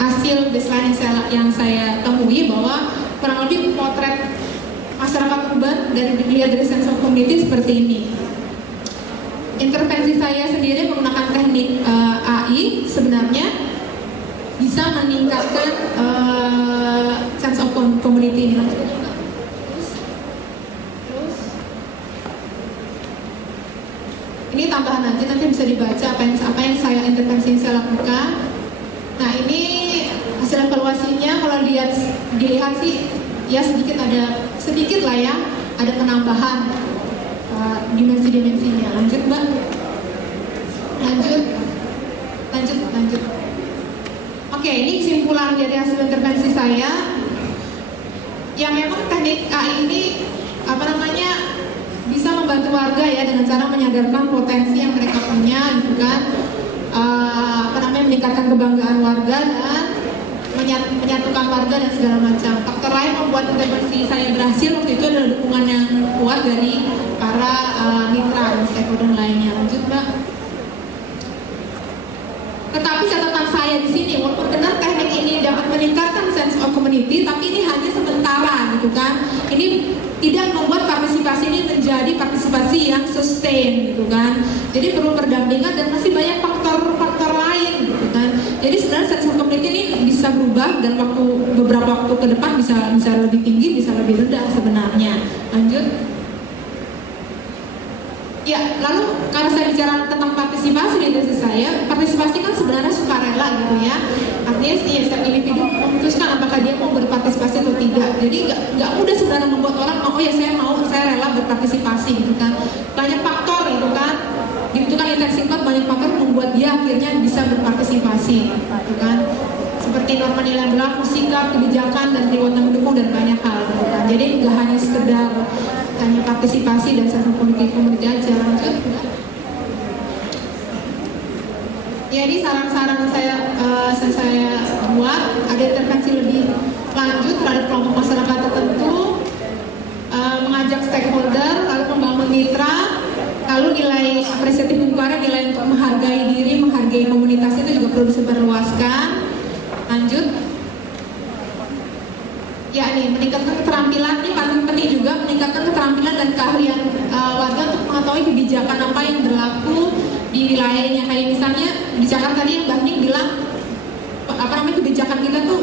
hasil baseline yang saya temui bahwa kurang lebih potret masyarakat urban dari dilihat dari sense of community seperti ini. Intervensi saya sendiri menggunakan teknik AI sebenarnya bisa meningkatkan sense of community ini. Ini tambahan nanti bisa dibaca apa yang saya intervensi yang saya lakukan. Nah ini hasil evaluasinya kalau dilihat sih ya sedikit lah ya, ada penambahan dimensi-dimensinya. Lanjut Mbak. Lanjut. Oke, ini kesimpulan dari hasil intervensi saya. Ya memang teknik AI ini bisa membantu warga ya dengan cara menyadarkan potensi yang mereka punya, gitu kan, meningkatkan kebanggaan warga dan menyatukan warga dan segala macam. Faktor lain membuat intervensi saya berhasil waktu itu adalah dukungan yang kuat dari para mitra dan stakeholder lainnya. Lanjut Mbak. Tetapi catatan saya di sini, walaupun benar teknik ini dapat meningkatkan sense of community, tapi ini hanya sementara, gitu kan. Ini tidak membuat partisipasi ini menjadi partisipasi yang sustain, gitu kan. Jadi perlu pendampingan dan masih banyak faktor-faktor lain, gitu kan. Jadi sebenarnya sense of community ini bisa berubah dan beberapa waktu ke depan bisa lebih tinggi, bisa lebih rendah sebenarnya. Lanjut. Ya, lalu kalau saya bicara tentang partisipasi di desa saya, partisipasi kan sebenarnya sukarela gitu ya. Artinya setiap individu memutuskan apakah dia mau berpartisipasi atau tidak. Jadi nggak mudah sebenarnya membuat orang saya rela berpartisipasi gitu kan. Banyak faktor gitu kan. Dibutuhkan intensitas banyak faktor membuat dia akhirnya bisa berpartisipasi gitu kan. Seperti norma nilai berlaku, sikap, kebijakan dan lingkungan mendukung dan banyak hal gitu kan. Jadi nggak hanya sekedar hanya partisipasi dan satu komuniti aja. Lanjut. Jadi saran-saran saya buat ada intervensi lebih lanjut terhadap kelompok masyarakat tertentu, mengajak stakeholder, lalu membangun mitra, lalu nilai apresiatif lingkungan, nilai untuk menghargai diri, menghargai komunitas itu juga perlu disebarluaskan. Lanjut. Ya nih, meningkatkan keterampilan, ini paling penting juga, meningkatkan keterampilan dan keahlian warga untuk mengetahui kebijakan apa yang berlaku di wilayahnya. Kayak misalnya di Jakarta tadi yang Mbak Ning bilang kebijakan kita tuh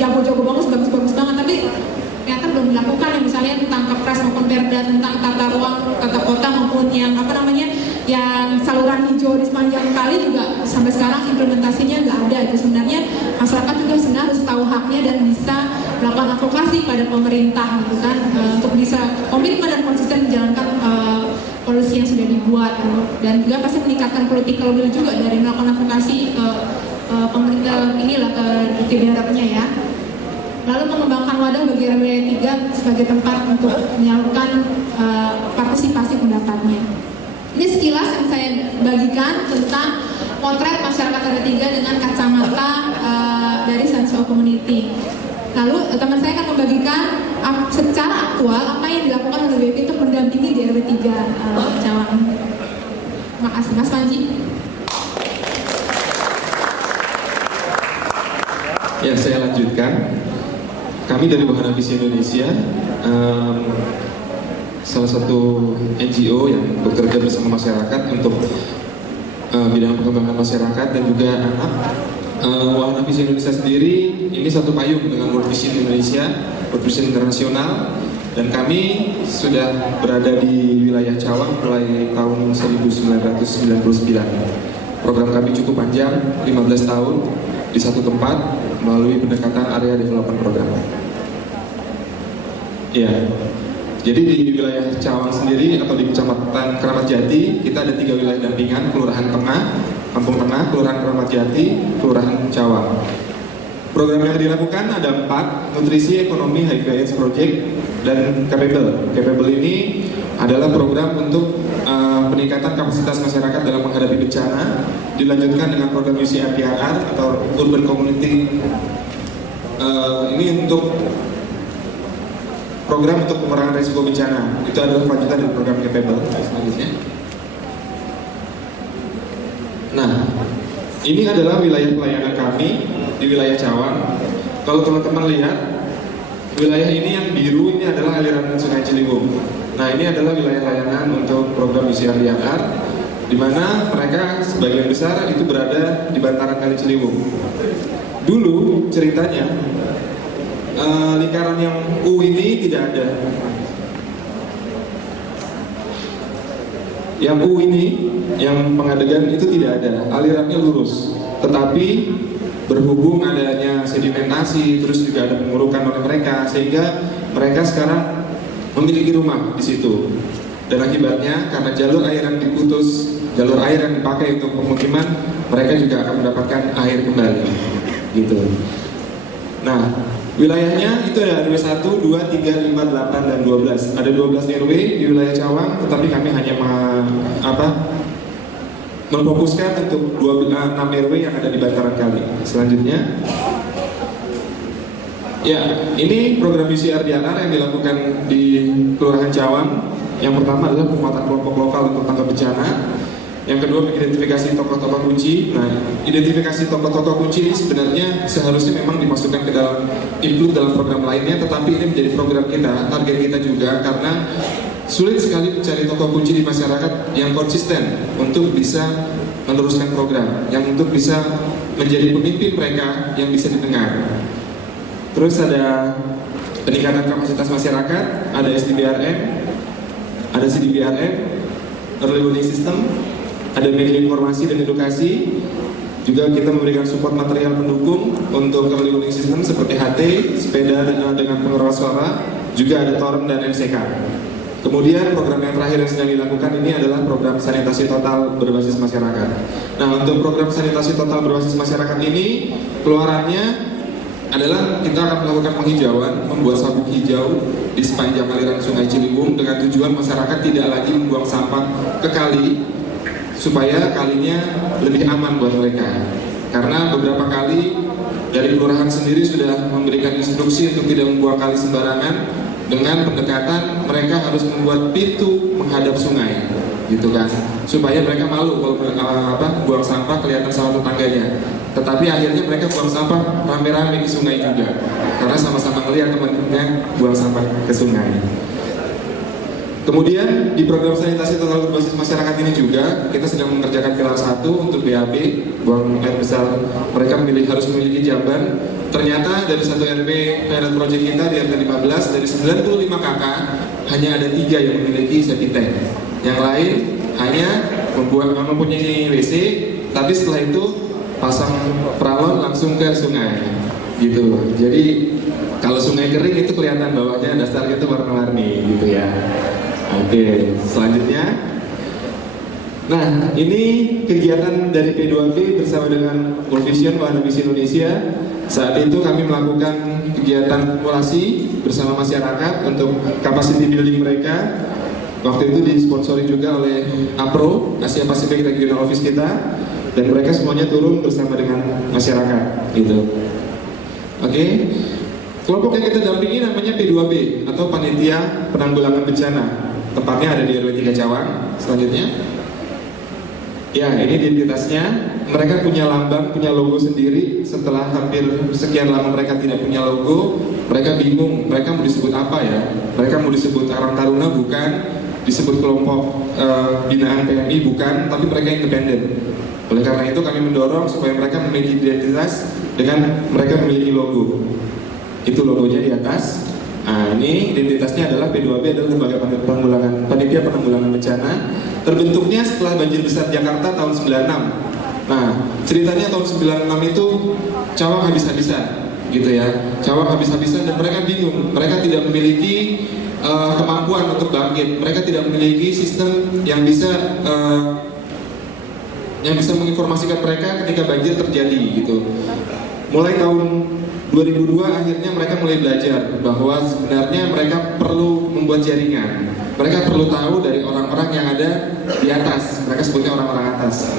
jago-jago bagus banget, tapi ternyata belum dilakukan ya, misalnya tentang Kepres maupun Perda tentang tata ruang tata kota maupun yang yang saluran hijau di sepanjang kali juga sampai sekarang implementasinya nggak ada. Itu sebenarnya masyarakat juga sebenarnya harus tahu haknya dan bisa melakukan advokasi pada pemerintah gitu kan, untuk bisa komitmen dan konsisten menjalankan polisi yang sudah dibuat dan juga pasti meningkatkan political will juga dari melakukan advokasi ke pemerintah inilah ke DPR-nya ya. Lalu mengembangkan wadah bagi RW 3 sebagai tempat untuk menyalurkan partisipasi pendapatnya. Ini sekilas yang saya bagikan tentang potret masyarakat RW 3 dengan kacamata dari sense of community. Lalu teman saya akan membagikan secara aktual apa yang dilakukan oleh WP untuk mendampingi di RW 3 Cawang. Terima kasih Mas Panji. Ya, saya lanjutkan. Kami dari Wahana Visi Indonesia, salah satu NGO yang bekerja bersama masyarakat untuk bidang pengembangan masyarakat dan juga anak. Wahana Visi Indonesia sendiri ini satu payung dengan World Vision Indonesia, World Vision Internasional, dan kami sudah berada di wilayah Cawang mulai tahun 1999. Program kami cukup panjang, 15 tahun di satu tempat melalui pendekatan area development program. Ya, jadi di wilayah Cawang sendiri atau di Kecamatan Keramat Jati kita ada 3 wilayah dampingan: Kelurahan Tengah, Kampung Tengah, Kelurahan Keramat Jati, Kelurahan Cawang. Program yang dilakukan ada 4: nutrisi, ekonomi, HIV AIDS project, dan Capable. Capable ini adalah program untuk peningkatan kapasitas masyarakat dalam menghadapi bencana, dilanjutkan dengan program UCIPRR atau Urban Community. Ini untuk program untuk pengurangan risiko bencana. Itu adalah lanjutan dari program Capable selanjutnya. Nah, ini adalah wilayah pelayanan kami di wilayah Cawang. Kalau teman-teman lihat, wilayah ini yang biru ini adalah aliran Sungai Ciliwung. Nah, ini adalah wilayah layanan untuk program UCR DAR, di mana mereka sebagian besar itu berada di bantaran Kali Ciliwung. Dulu ceritanya lingkaran yang U ini tidak ada. Yang U ini, yang pengadegan itu tidak ada, alirannya lurus. Tetapi berhubung adanya sedimentasi, terus juga ada pengurukan oleh mereka, sehingga mereka sekarang memiliki rumah di situ. Dan akibatnya karena jalur air yang diputus, jalur air yang dipakai untuk pemukiman, mereka juga akan mendapatkan air kembali. Gitu. Nah, wilayahnya itu ada RW 1, 2, 3, 5, 8, dan 12. Ada 12 RW di wilayah Cawang, tetapi kami hanya memfokuskan untuk 6 RW yang ada di bantaran kali. Selanjutnya, ya, ini program UCR DAR yang dilakukan di Kelurahan Cawang. Yang pertama adalah penguatan kelompok lokal untuk tanggap bencana. Yang kedua, mengidentifikasi tokoh-tokoh kunci. Nah, identifikasi tokoh-tokoh kunci ini sebenarnya seharusnya memang dimasukkan ke dalam include dalam program lainnya, tetapi ini menjadi program kita, target kita juga, karena sulit sekali mencari tokoh kunci di masyarakat yang konsisten untuk bisa meneruskan program, yang untuk bisa menjadi pemimpin mereka yang bisa didengar. Terus ada peningkatan kapasitas masyarakat, ada SDBRM, ada CDBRM, Early Warning System, ada media informasi dan edukasi. Juga kita memberikan support material pendukung untuk Early Warning System seperti HT, sepeda dengan pengeras suara, juga ada torrent dan MCK. Kemudian program yang terakhir yang sedang dilakukan ini adalah program sanitasi total berbasis masyarakat. Nah, untuk program sanitasi total berbasis masyarakat ini, keluarannya adalah kita akan melakukan penghijauan, membuat sabuk hijau di sepanjang aliran Sungai Ciliwung dengan tujuan masyarakat tidak lagi membuang sampah ke kali, supaya kalinya lebih aman buat mereka. Karena beberapa kali dari kelurahan sendiri sudah memberikan instruksi untuk tidak membuang kali sembarangan, dengan pendekatan mereka harus membuat pintu menghadap sungai, gitu kan, supaya mereka malu kalau buang sampah kelihatan sama tetangganya. Tetapi akhirnya mereka buang sampah rame-rame di sungai juga, karena sama-sama melihat teman-temannya buang sampah ke sungai. Kemudian di program sanitasi total berbasis masyarakat ini juga kita sedang mengerjakan pilar 1 untuk BAB, buang air besar. Mereka harus memiliki jamban. Ternyata dari satu RW pilot project kita di RT 15, dari 95 KK hanya ada 3 yang memiliki septic tank. Yang lain hanya mempunyai WC, tapi setelah itu pasang peralon langsung ke sungai, gitu. Jadi kalau sungai kering itu kelihatan bawahnya dasarnya itu warna-warni, gitu ya. Oke, selanjutnya. Nah, ini kegiatan dari P2B bersama dengan World Vision Wahana Misi Indonesia. Saat itu kami melakukan kegiatan populasi bersama masyarakat untuk capacity building mereka. Waktu itu disponsori juga oleh APRO, Asia Pacific Regional Office kita, dan mereka semuanya turun bersama dengan masyarakat, gitu. Oke. Kelompok yang kita dampingi namanya P2B atau Panitia Penanggulangan Bencana. Tempatnya ada di RW 3 Cawang. Selanjutnya, ya, ini identitasnya. Mereka punya lambang, punya logo sendiri. Setelah hampir sekian lama mereka tidak punya logo, mereka bingung, mereka mau disebut apa ya? Mereka mau disebut Karang Taruna bukan, disebut kelompok binaan PMI bukan, tapi mereka independen. Oleh karena itu kami mendorong supaya mereka memiliki identitas dengan mereka memiliki logo. Itu logonya di atas. Nah, ini identitasnya adalah P2B adalah Lembaga Panitia Penanggulangan Bencana. Terbentuknya setelah banjir besar Jakarta tahun 96. Nah, ceritanya tahun 96 itu Cawang habis-habisan, gitu ya. Cawang habis-habisan dan mereka bingung. Mereka tidak memiliki kemampuan untuk bangkit. Mereka tidak memiliki sistem yang bisa menginformasikan mereka ketika banjir terjadi, gitu. Mulai tahun 2002 akhirnya mereka mulai belajar bahwa sebenarnya mereka perlu membuat jaringan. Mereka perlu tahu dari orang-orang yang ada di atas. Mereka sebutnya orang-orang atas.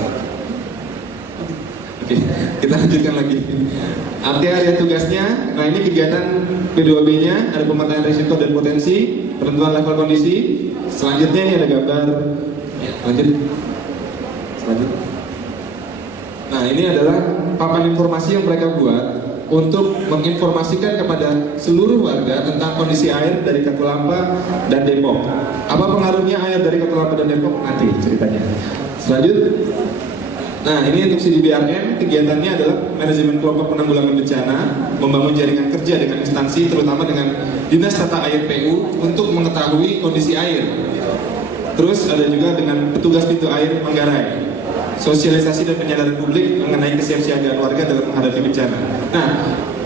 Oke, kita lanjutkan lagi. Arti area tugasnya. Nah, ini kegiatan P2B-nya, ada pemetaan risiko dan potensi, penentuan level kondisi. Selanjutnya ini ada gambar. Lanjut. Selanjutnya. Nah, ini adalah papan informasi yang mereka buat untuk menginformasikan kepada seluruh warga tentang kondisi air dari Katulampa dan Depok. Apa pengaruhnya air dari Katulampa dan Depok? Nanti ceritanya. Selanjut. Nah, ini untuk CDBRN, kegiatannya adalah manajemen kelompok penanggulangan bencana, membangun jaringan kerja dengan instansi, terutama dengan Dinas Tata Air PU untuk mengetahui kondisi air. Terus ada juga dengan petugas pintu air Manggarai, sosialisasi dan penyadaran publik mengenai kesiapsiagaan warga dalam menghadapi bencana. Nah,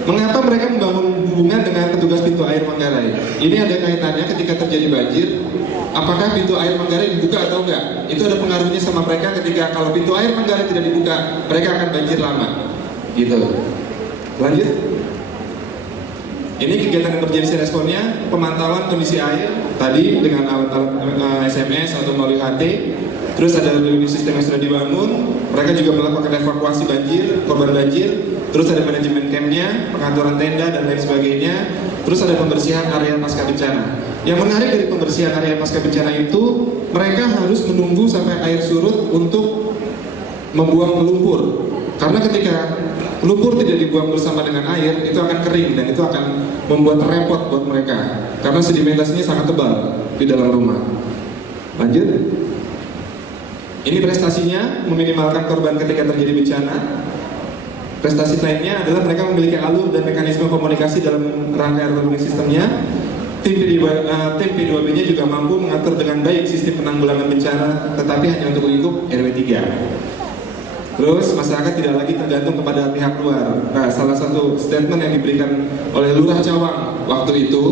mengapa mereka membangun hubungan dengan petugas pintu air Manggarai? Ini ada kaitannya ketika terjadi banjir. Apakah pintu air Manggarai dibuka atau enggak? Itu ada pengaruhnya sama mereka ketika kalau pintu air Manggarai tidak dibuka, mereka akan banjir lama. Gitu. Lanjut. Ini kegiatan emergency responnya, pemantauan kondisi air tadi dengan alat-alat SMS atau melalui HT. Terus ada unit sistem yang sudah dibangun. Mereka juga melakukan evakuasi banjir, korban banjir. Terus ada manajemen campnya, pengaturan tenda dan lain sebagainya. Terus ada pembersihan area pasca bencana. Yang menarik dari pembersihan area pasca bencana itu, mereka harus menunggu sampai air surut untuk membuang lumpur. Karena ketika lumpur tidak dibuang bersama dengan air, itu akan kering dan itu akan membuat repot buat mereka. Karena sedimentasinya sangat tebal di dalam rumah. Lanjut. Ini prestasinya meminimalkan korban ketika terjadi bencana. Prestasi lainnya adalah mereka memiliki alur dan mekanisme komunikasi dalam rangka early sistemnya. Tim P2B-nya juga mampu mengatur dengan baik sistem penanggulangan bencana, tetapi hanya untuk lingkup RW 3. Terus masyarakat tidak lagi tergantung kepada pihak luar. Nah, salah satu statement yang diberikan oleh Lurah Cawang waktu itu,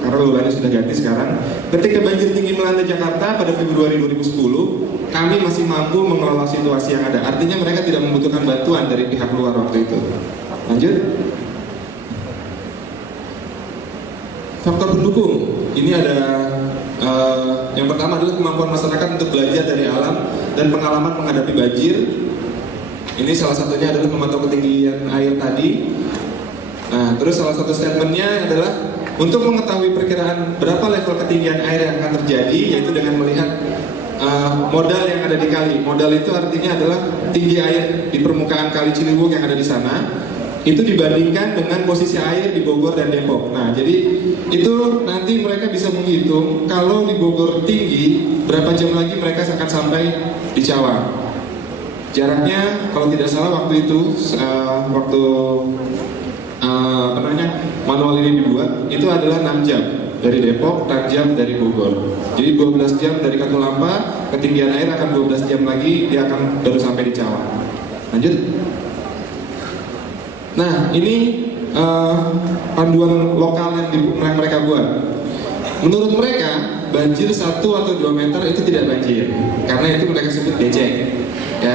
karena lurahnya sudah ganti sekarang, ketika banjir tinggi melanda Jakarta pada Februari 2010, kami masih mampu mengelola situasi yang ada. Artinya mereka tidak membutuhkan bantuan dari pihak luar waktu itu. Lanjut. Faktor pendukung. Ini ada yang pertama adalah kemampuan masyarakat untuk belajar dari alam dan pengalaman menghadapi banjir. Ini salah satunya adalah memantau ketinggian air tadi. Nah, terus salah satu statementnya adalah untuk mengetahui perkiraan berapa level ketinggian air yang akan terjadi, yaitu dengan melihat modal yang ada di kali. Modal itu artinya adalah tinggi air di permukaan kali Ciliwung yang ada di sana. Itu dibandingkan dengan posisi air di Bogor dan Depok. Nah, jadi itu nanti mereka bisa menghitung kalau di Bogor tinggi, berapa jam lagi mereka akan sampai di Cawang. Jaraknya kalau tidak salah waktu itu manual ini dibuat itu adalah 6 jam dari Depok, 6 jam dari Bogor. Jadi 12 jam dari Katulampa, ketinggian air akan 12 jam lagi dia akan baru sampai di Cawang. Lanjut. Nah, ini panduan lokal yang mereka buat. Menurut mereka, banjir 1 atau 2 meter itu tidak banjir, karena itu mereka sebut becek. Ya,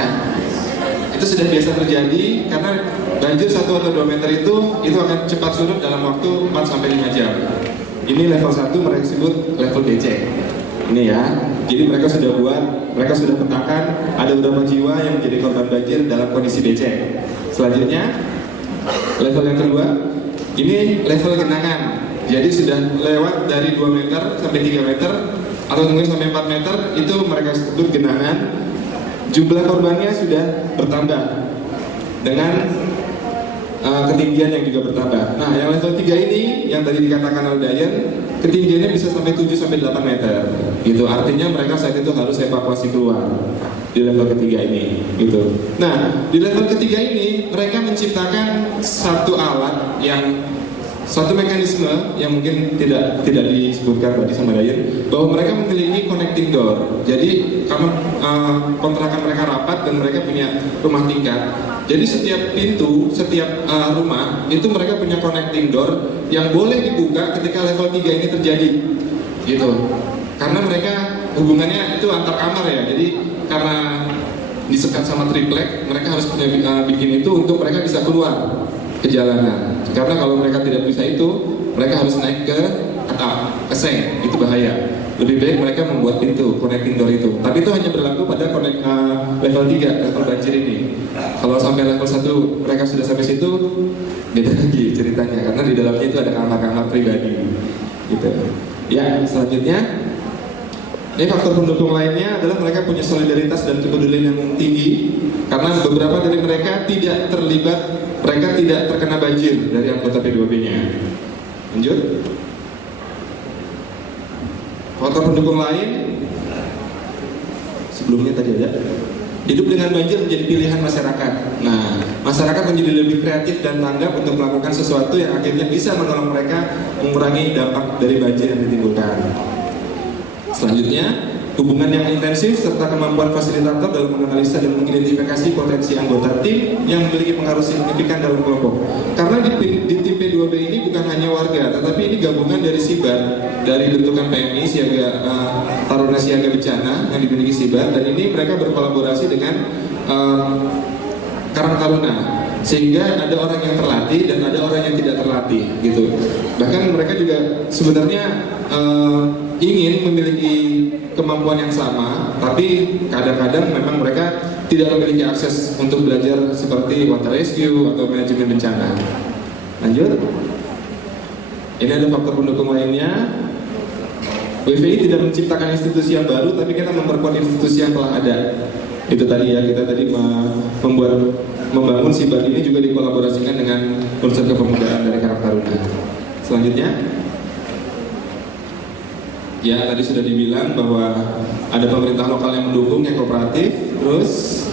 itu sudah biasa terjadi karena banjir 1 atau 2 meter itu akan cepat surut dalam waktu 4-5 jam. Ini level 1 mereka sebut level becek. Ini ya, jadi mereka sudah petakan ada beberapa jiwa yang menjadi korban banjir dalam kondisi becek. Selanjutnya, level yang kedua, ini level genangan. Jadi sudah lewat dari 2 meter sampai 3 meter atau mungkin sampai 4 meter, itu mereka sebut genangan. Jumlah korbannya sudah bertambah dengan ketinggian yang juga bertambah. Nah, yang level 3 ini yang tadi dikatakan oleh Dayan, ketinggiannya bisa sampai 7-8 meter. Gitu. Artinya mereka saat itu harus evakuasi keluar di level ketiga ini. Gitu. Nah, di level ketiga ini mereka menciptakan satu mekanisme yang mungkin tidak disebutkan tadi sama Dayan, bahwa mereka memiliki connecting door. Jadi karena kontrakan mereka rapat dan mereka punya rumah tingkat, jadi setiap pintu, setiap rumah itu mereka punya connecting door yang boleh dibuka ketika level 3 ini terjadi. Gitu. Karena mereka hubungannya itu antar kamar ya. Jadi karena disekat sama triplek, mereka harus punya bikin itu untuk mereka bisa keluar ke jalanan. Karena kalau mereka tidak bisa itu, mereka harus naik ke atap, ke seng, itu bahaya. Lebih baik mereka membuat pintu, connecting door itu. Tapi itu hanya berlaku pada level 3, level banjir ini. Kalau sampai level 1 mereka sudah sampai situ, beda lagi ceritanya. Karena di dalamnya itu ada kamar-kamar pribadi. Gitu. Ya, selanjutnya Ini faktor pendukung lainnya adalah mereka punya solidaritas dan kepedulian yang tinggi, karena beberapa dari mereka tidak terlibat, mereka tidak terkena banjir dari anggota P2B-nya. Lanjut. Faktor pendukung lain, sebelumnya tadi ada, hidup dengan banjir menjadi pilihan masyarakat. Nah, masyarakat menjadi lebih kreatif dan tanggap untuk melakukan sesuatu yang akhirnya bisa menolong mereka mengurangi dampak dari banjir yang ditimbulkan. Selanjutnya, hubungan yang intensif serta kemampuan fasilitator dalam menganalisa dan mengidentifikasi potensi anggota tim yang memiliki pengaruh signifikan dalam kelompok. Karena di tim P2B ini bukan hanya warga, tetapi ini gabungan dari SIBAR, dari bentukan PMI, Siaga Taruna Siaga Bencana yang dimiliki SIBAR, dan ini mereka berkolaborasi dengan Karang Taruna, sehingga ada orang yang terlatih dan ada orang yang tidak terlatih gitu. Bahkan mereka juga sebenarnya ingin memiliki kemampuan yang sama, tapi kadang-kadang memang mereka tidak memiliki akses untuk belajar seperti water rescue atau manajemen bencana. Lanjut. Ini ada faktor pendukung lainnya. WVI tidak menciptakan institusi yang baru, tapi kita memperkuat institusi yang telah ada. Itu tadi ya, kita tadi membangun SIBAR ini juga dikolaborasikan dengan unsur kepemudaan dari Karang Taruna. Selanjutnya, ya tadi sudah dibilang bahwa ada pemerintah lokal yang mendukung, yang kooperatif, terus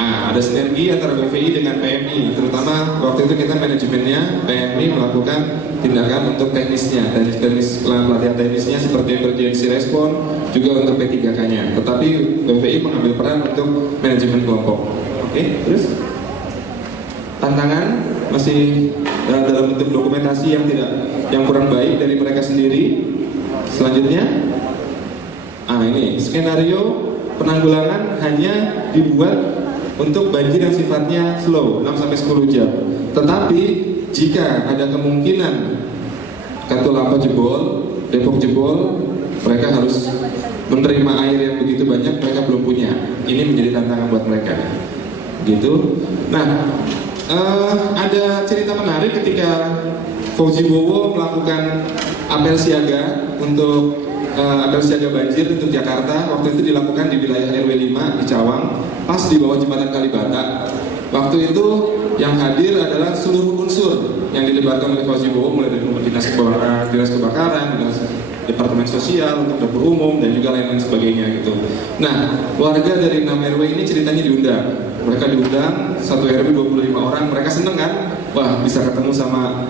ada sinergi antara BVI dengan PMI, terutama waktu itu kita manajemennya PMI melakukan tindakan untuk teknisnya, pelatihan teknisnya seperti emergency response, juga untuk P3K-nya, tetapi BVI mengambil peran untuk manajemen kelompok. Oke, terus tantangan masih dalam bentuk dokumentasi yang kurang baik dari mereka sendiri. Selanjutnya, ini skenario penanggulangan hanya dibuat untuk banjir yang sifatnya slow 6-10 jam. Tetapi jika ada kemungkinan Katulampa jebol, Depok jebol, mereka harus menerima air yang begitu banyak, mereka belum punya. Ini menjadi tantangan buat mereka. Gitu. Nah, ada cerita menarik ketika Fauzi Bowo melakukan apel siaga untuk apel siaga banjir untuk Jakarta. Waktu itu dilakukan di wilayah RW 5 di Cawang, pas di bawah jembatan Kalibata. Waktu itu yang hadir adalah seluruh unsur yang dilibatkan oleh Fauzi Bowo, mulai dari dinas kebakaran, dinas departemen sosial, untuk dapur umum, dan juga lain-lain sebagainya gitu. Nah, warga dari 6 RW ini ceritanya diundang. Mereka diundang, satu RW 25 orang, mereka seneng kan? Wah, bisa ketemu sama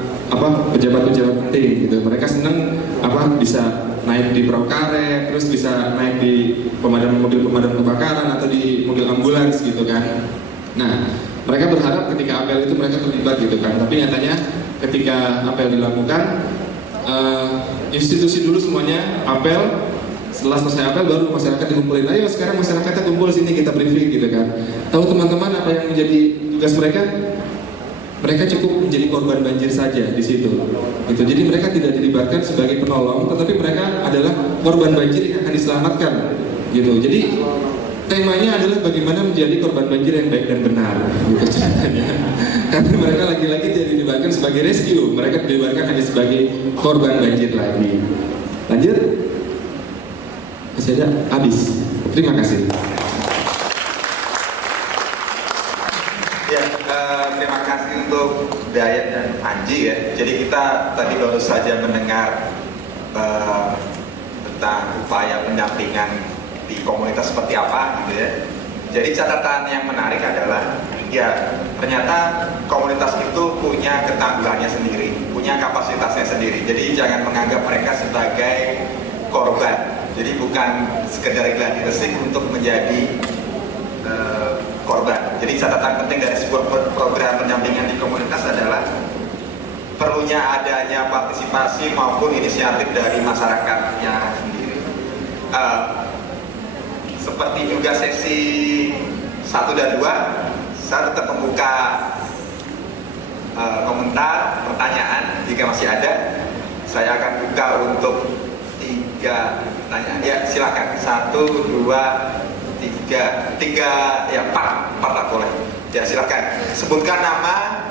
pejabat-pejabat penting gitu. Mereka seneng bisa naik di perahu karet, terus bisa naik di mobil pemadam kebakaran atau di mobil ambulans gitu kan. Nah, mereka berharap ketika apel itu mereka terlibat gitu kan. Tapi nyatanya ketika apel dilakukan, institusi dulu semuanya apel. Setelah selesai apel baru masyarakat dikumpulin. Ayo sekarang masyarakatnya kumpul sini, kita briefing gitu kan. Tahu teman-teman apa yang menjadi tugas mereka? Mereka cukup menjadi korban banjir saja di situ. Gitu. Jadi mereka tidak dilibatkan sebagai penolong, tetapi mereka adalah korban banjir yang akan diselamatkan. Gitu. Jadi temanya adalah bagaimana menjadi korban banjir yang baik dan benar. Gitu ceritanya. Karena mereka lagi-lagi tidak dilibatkan sebagai rescue, mereka dilibatkan hanya sebagai korban banjir lagi. Lanjut. Masih ada? Habis. Terima kasih. Ya, terima kasih untuk Dayat dan Anji ya. Jadi kita tadi baru saja mendengar tentang upaya pendampingan di komunitas seperti apa gitu ya. Jadi catatan yang menarik adalah ya ternyata komunitas itu punya ketangguhannya sendiri, punya kapasitasnya sendiri. Jadi jangan menganggap mereka sebagai korban. Jadi bukan sekedar gladi resik untuk menjadi korban. Jadi catatan penting dari sebuah program pendampingan di komunitas adalah perlunya adanya partisipasi maupun inisiatif dari masyarakatnya sendiri. Seperti juga sesi 1 dan 2, saya tetap membuka komentar, pertanyaan jika masih ada. Saya akan buka untuk 3 pertanyaan. Ya silakan, 1, 2, 3 ya 4 lah boleh. Ya silakan sebutkan nama,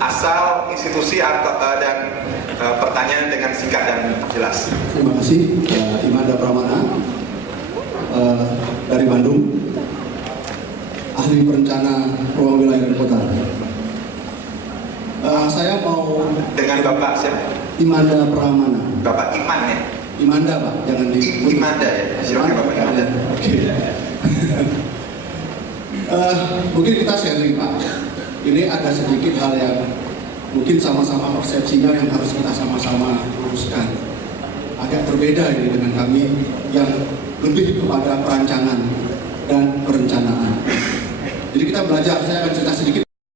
asal asal, institusi atau dan pertanyaan dengan singkat dan jelas. Terima kasih, Imanda Pramana dari Bandung, ahli perencana ruang wilayah dan kota. Saya mau Dengan Bapak siapa? Imanda Pramana. Bapak Iman ya? Imanda Pak, jangan disebut. Imanda ya? Silakan Bapak Imanda. Oke. Mungkin kita sharing Pak. Ini ada sedikit hal yang mungkin sama-sama persepsinya yang harus kita sama-sama luruskan. Agak berbeda ini dengan kami yang lebih kepada perancangan dan perencanaan. Jadi kita belajar, saya akan cerita sedikit.